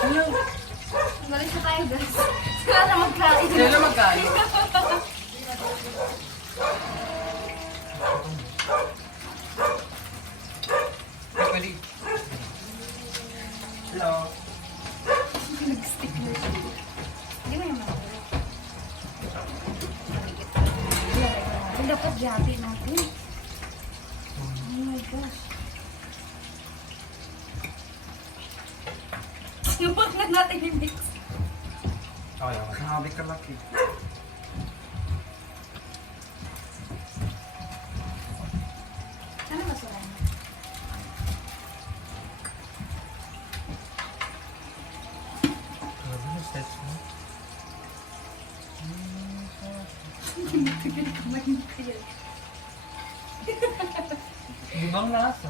Ano? Malis na tayo, guys. Sila na magkain. Sila na magkain. Pwede. Hello. Nag-stick na siya. Hindi mo yung makakala. Dapat jati natin. Oh my gosh. Lupot na natin yung mix. Okay, okay. Nakabig ka laki. Ano masura niya? Grabe na steps mo. Tigil kamay mo kaya. Ibang lasa.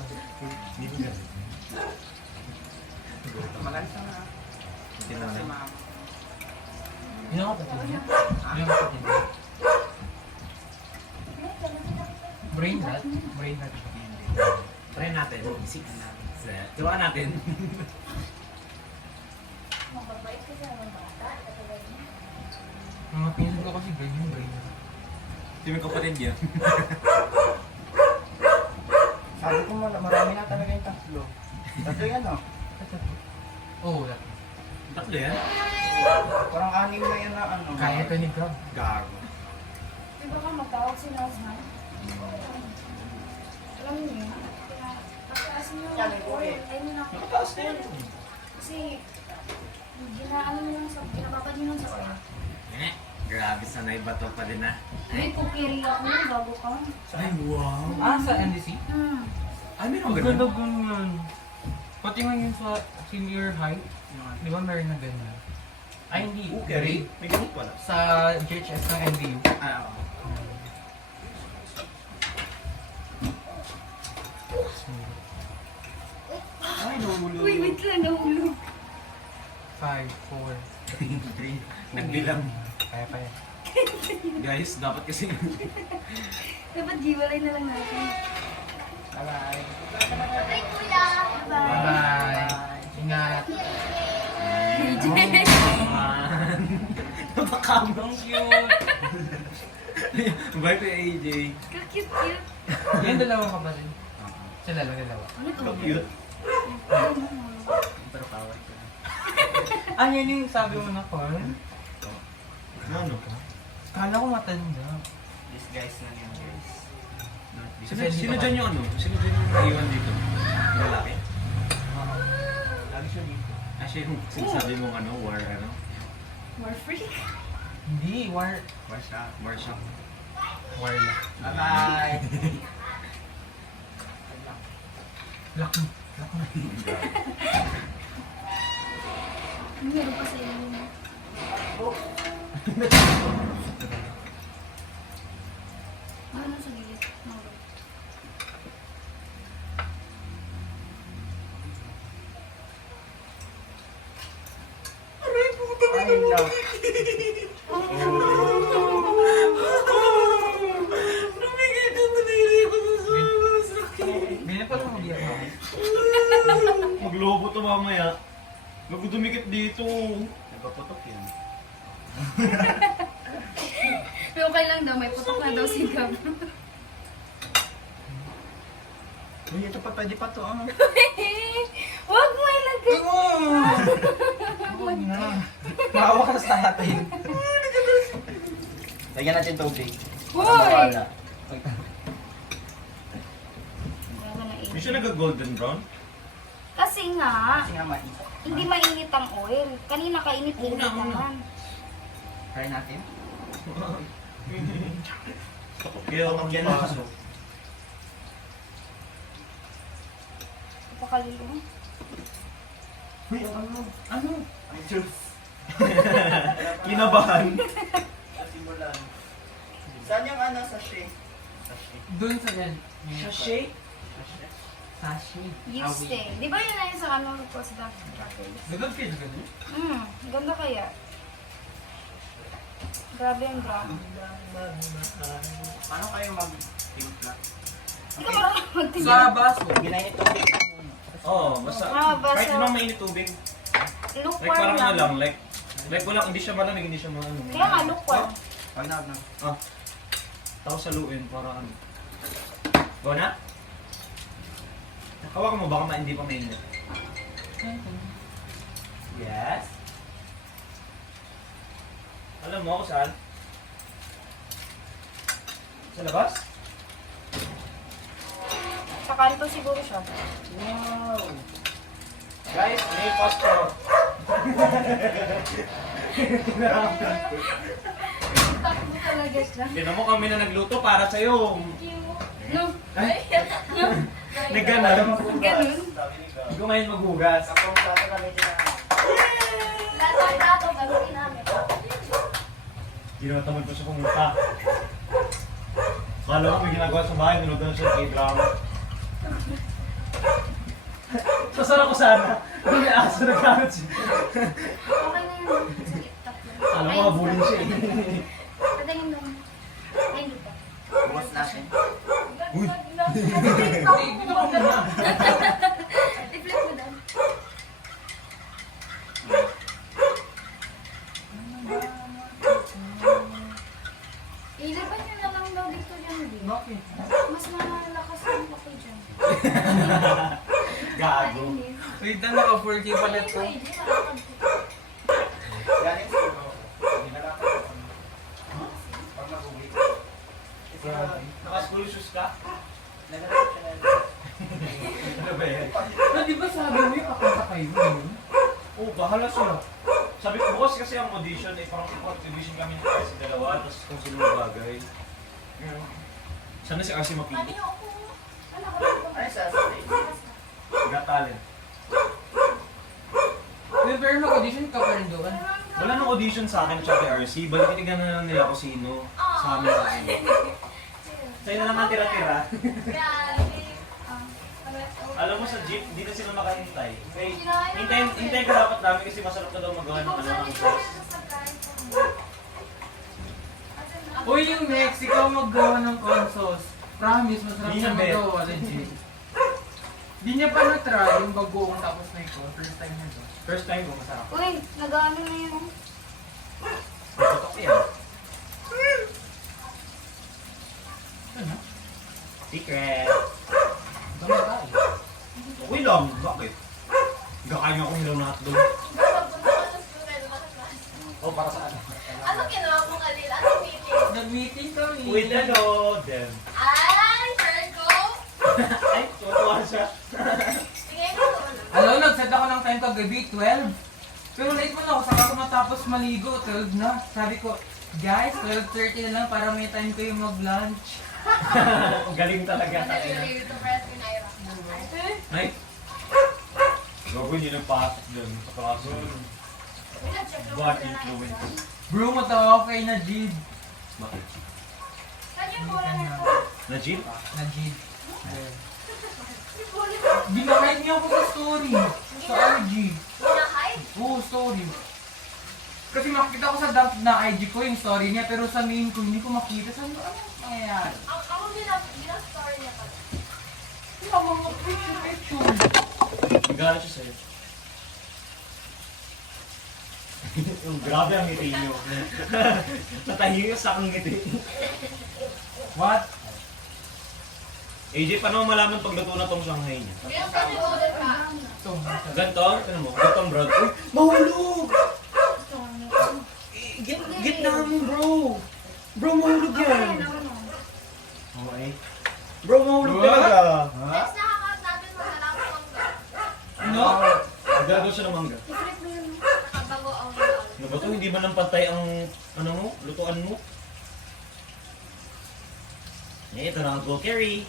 Magalis na nga. Hindi na Kasi lang. mama. Yun ako pati. Yun ako pati. Brain rot? Brain rot. Try natin. Isip natin. Tiwala natin. Mababait kasi ang bata. Katulad niya. Mga pinsan ko kasi ganyan brain rot. Hindi mo kapatid yan. Sabi ko marami na talaga yung tatlo. Tatlo yan o. Oo, wala. Tatlo yan? Parang anim na yan na ano. Kaya ito ni Grab. Gago. Di ba ka magtawag si Nazman? Alam niyo, pagkaas niyo Yan, ng ito oil, eh. ay niyo na Nakataas na yan. kasi ginaano niyo lang sa, ginababad niyo lang sa oil. Grabe, sanay bato pa din ah. May kukiri ako yun, bago ka. Ay, wow. Ah, sa NDC? Ay, meron Ang ganun. ganda ganyan. Pati nga yun sa senior high, di ba meron na ganyan? Ay, hindi. Okay. May ganun pala. Sa GHS ng NDU. Ah, oo. Ay, nahulog. Uy, wait lang, nahulog. 5, 4, Nagbilang. Kaya pa yan. Guys, dapat kasi Dapat giwalay na lang natin. Bye-bye. Bye, kuya! Bye! Bye! Ingat! man. Napakamang cute. Bye to AJ. Ka-cute-cute. Yan dalawang kapatid. Sila lang dalawa. Ano to? So cute. Pero power ko na. Ah, yan yung sabi mo na, Paul? Ano? Kala ko matanda. This guys na yan guys. Sino dyan yung ano? Sino dyan yung naiwan dito? Yung lalaki? Lagi siya dito. Ah, siya yung sinasabi mong ano, war ano? More freak. Hindi, war... War siya. War shop. War lang. Bye-bye. Lock mo. Lock mo. Meron pa sa inyo. Ano sa gilid? Mawag. Ayun lang. Lumigay ka na ko sa Ganyan pa lang mag-iyak ako. Maglobo to mamaya. Magdumikit dito. Nagpaputok yun. Pero okay lang daw, may putok na daw si Gab. Uy, ito pa pwede pa to. Ah. Huwag mo ilagay. Huwag na. Makawakas natin. Lagyan natin tubig. Hoy! Mawala. Wala ka na Hindi siya nag-golden brown? Kasi nga, Kasi nga mainit. hindi mainit ang oil. Kanina kainit-init Una. naman. Try natin. Kaya ako yan na kaso. Pakalilo. Uy, ano? Ano? Ay, juice. Kinabahan. Simulan. Saan yung ano? Sachet? Sachet. Doon sa yan. Sachet? Sachet. Sashi. Used eh. Di ba yun na yung sa ano ko sa Dr. Nagag feel ganun? Ganda kaya. Grabe yung brown. Paano kayo mag-timpla? Hindi ka marunong magtingin. Sa baso. Ginay ito. Oo, basta. Ah, basta di ba mainit tubig? Like Lukewarm parang ano lang, lang. like wala, hindi siya malamig, hindi siya maano. Kaya nga, lukewarm. Pag na. Tapos saluin para ano. Go na? Hawakan mo, baka hindi pa mainit. Yes. Alam mo kung saan? Sa labas? Sa kanto siguro siya. Wow! Guys, may passport. Takbo talaga siya. Tinan mo kami na nagluto para sa'yo. No. Nagganan. Ganun. Ikaw ngayon maghugas. Kapag sa atin kami dyan. Lahat ng plato, gagawin namin. Ginawa ko siya pumunta. Kala ko may ginagawa sa bahay, nanood na siya ng drama. Sasara ko sana. Hindi may aso na gamit siya. Okay na yun. Sige, tatlo. Alam mo, habulin siya eh. Patingin lang. Ay, hindi pa. Bukas natin. Uy! I-flip mo daw. Ilipat nyo na lang daw dito dyan, di. Bakit? Mas malakas ang kape dyan. Gago. Wait na, naka-4K pala to. Hindi, malakad ko. Galing sa ulo. Hindi na lang ako. Pag nag-uwi. Naka-school shoes ka? Nag-alap siya na. Ano ba yan? Ah, di ba sabi mo yung kakanta kayo ngayon? Oo, bahala sila. Sabi ko, boss, kasi ang audition, eh, parang contribution kami ni Arcy dalawa, tapos kung sino bagay. Sana si Arcy Ano mapili. yung ako? Ano ka ba? Ay, sa sasabay. Got talent. Wait, pero mag-audition ka pa rin doon. Wala nang audition sa akin at saka kay RC. Balik tinigan na lang nila kung sino sa amin sa akin. Sa'yo na naman tira-tira. Alam mo sa jeep, hindi na sila makahintay. Okay, hintayin ka dapat namin kasi masarap na daw magawa ng ano ng sauce. Uy, yung next, ikaw maggawa ng consos. Promise, masarap Di siya na, bet. magawa, legit. Di niya pa na-try yung bagoong tapos na ito. First time niya to. First time ko, masarap. Uy, nag-ano na yun. Tutok yan. Ano? Secret. Tama tayo. Okay lang, bakit? Gakain ako hilaw na hotdog. Oh, para sa ano? Ano ginawa mo kanila? Ano meeting? Nag-meeting kami. With ano, them. Ay, Virgo! Ay, tuwa siya. Tingin ko ano. Alam, nag-set ako ng time kagabi, 12. Pero late mo na ako, saka ako matapos maligo, 12 na. Sabi ko, guys, 12:30 na lang para may time kayo mag-lunch. Galing talaga. Naliliw to press ni Naira. Ay. Gago yun yung pasok dun sa kaso. Pinacheck ko Body sila na fluid. Bro, matawa ko kay Najid. Bakit? Saan yung bola na ito? Najib? Najid. Yung bola na. Binahide niya ako sa story. Sa IG. Hinahide? Oo, story. Kasi makikita ko sa dump na IG ko yung story niya, pero sa main ko, hindi ko makita. Sabi ko, ano nangyayari? Ako gina-story niya pala. Yung mga picture. Nagalit siya sa'yo. Yung grabe ang ngiti niyo. Natahiyo sa akong ngiti. What? AJ, paano mo malaman pag luto na tong Shanghai niya? Kaya pa ni order ka. Ito. Ganto? Ano mo? Gantong bro. Uy! Mahulog! Gitna mo bro! Bro, mahulog yan! Okay. Bro, mahulog What? talaga! Next na hakat natin maglalapot ang ga. Ano? Nagagawa siya ng mangga. I-flip mo yun. Nakabago ang ga. Ano ba to? Hindi ba nang pantay ang ano mo? Lutuan mo? Eh, ito na ang Go Carry.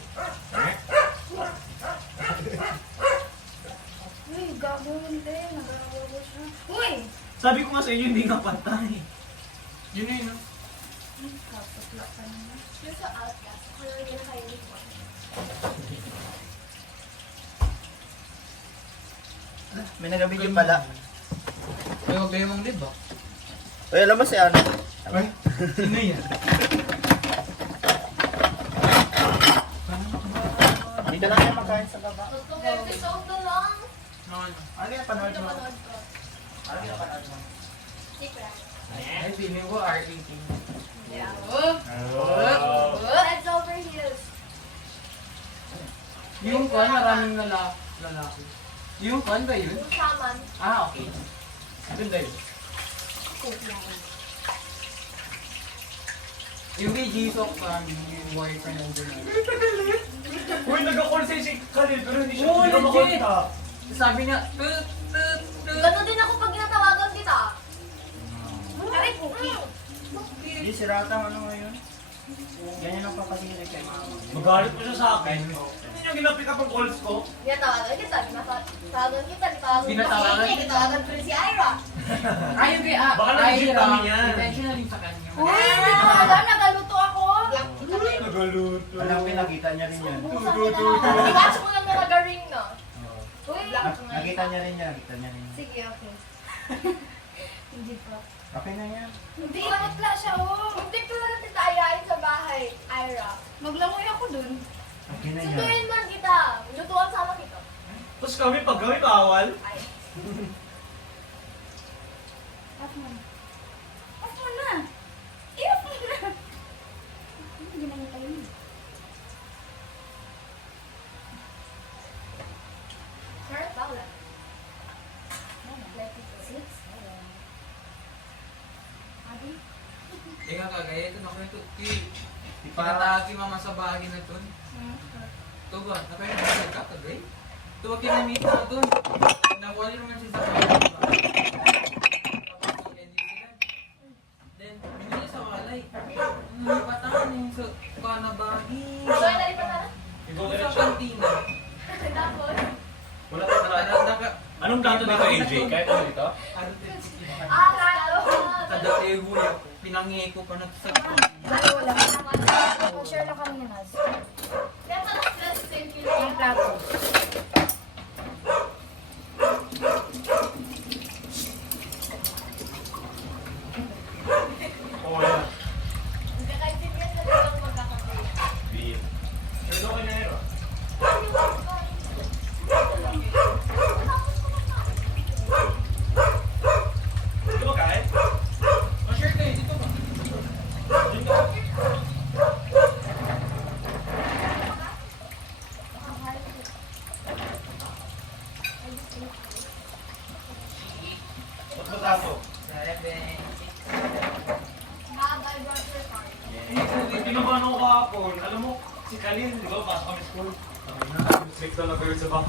Uy, gagawin din. Nagagawa siya. Uy! Sabi ko nga sa inyo, hindi nga pantay. Yun na yun, no? Kapatla ka naman. Yung sa outcast. Kung hindi na kayo report. May nag-video pala. May wag kayo mong liba. Uy, alam mo si ano? Ay, sino yan? Dito lang kayo magkain sa baba. Tutong episode na lang. Ano yung panood mo? Pinapanood ko. Ano yung panood mo? Secret. Ay, feeling ko R18. Yeah. Heads over heels. Yung kwan, maraming lalaki. Yung kwan ba yun? Yung shaman. Ah, okay. Ganda yun. Yung kay Jisoo kwan, yung boyfriend nandun na. Uy, nag-call si Khalil pero hindi siya Oo, hindi ka legit. makonta. Sabi niya, tut. Ganun din ako pag ginatawagan kita. Aray, Cookie. Hindi, si Ratang ano ngayon? Ganyan ang papasirik kay mama. Magalit mo siya sa akin. Hindi niya ginapit up ang calls ko. Ginatawagan kita. Ginatawagan kita. Ginatawagan kita. Ginatawagan ko rin si Ira. Ayun kay Baka nag-shoot kami yan. intentionally sa kanya. Uy, hindi ko alam. Nagaluto ako. Nagaluto. Alam, pinakita niya rin yan. Bukusan kita na. I-watch mo lang na nag-ring na. Uy, Nakita niya rin yan, nakita niya rin yan. sige, okay. Hindi pa. Okay na yan. Hindi, putla siya, oh. Hindi ko lang kita ayayin sa bahay, Ira. Maglangoy ako dun. Okay na yan. Sunduin man kita. Lutuan sama kita. Tapos pag kami bawal. Ay. Off mo na. Off mo na. I-off mo na. Hindi na tayo. Meron pa wala. Abi? Eh nga kagaya, ito na kwento. Di pa, Pinatagi mama sa bahay na to. Ito ba? Nakaya ka kagay? Ito ba kinamit mo doon? Nakuha rin naman siya sa bahay. Tapos mag-NG sila. Then, binili sa walay. Patangan yung sa kanabagi. So, ay pa na? Ikaw Sa diretso. kantina. Tapos, Wala pa talaga. Anong dato dito, AJ? Kahit ano dito? kalo. Kada ewo yung pinangihay ko pa na sa Ay, wala. Share na kami ni Naz. Kaya pala sila same kilo. Yung plato. Oo, yan. Hindi kahit hindi yan na lang magkakapit. Beer. Pero okay na yun. Ito ba kain? Ma-share kayo dito ba? Dito. Ba't ba tato? Sarap din. Bye-bye, brother card. Tinabahan ako kahapon. Alam mo, si Khalil, di ba, pasok kami school. Sabi na, strict talaga yun sa back.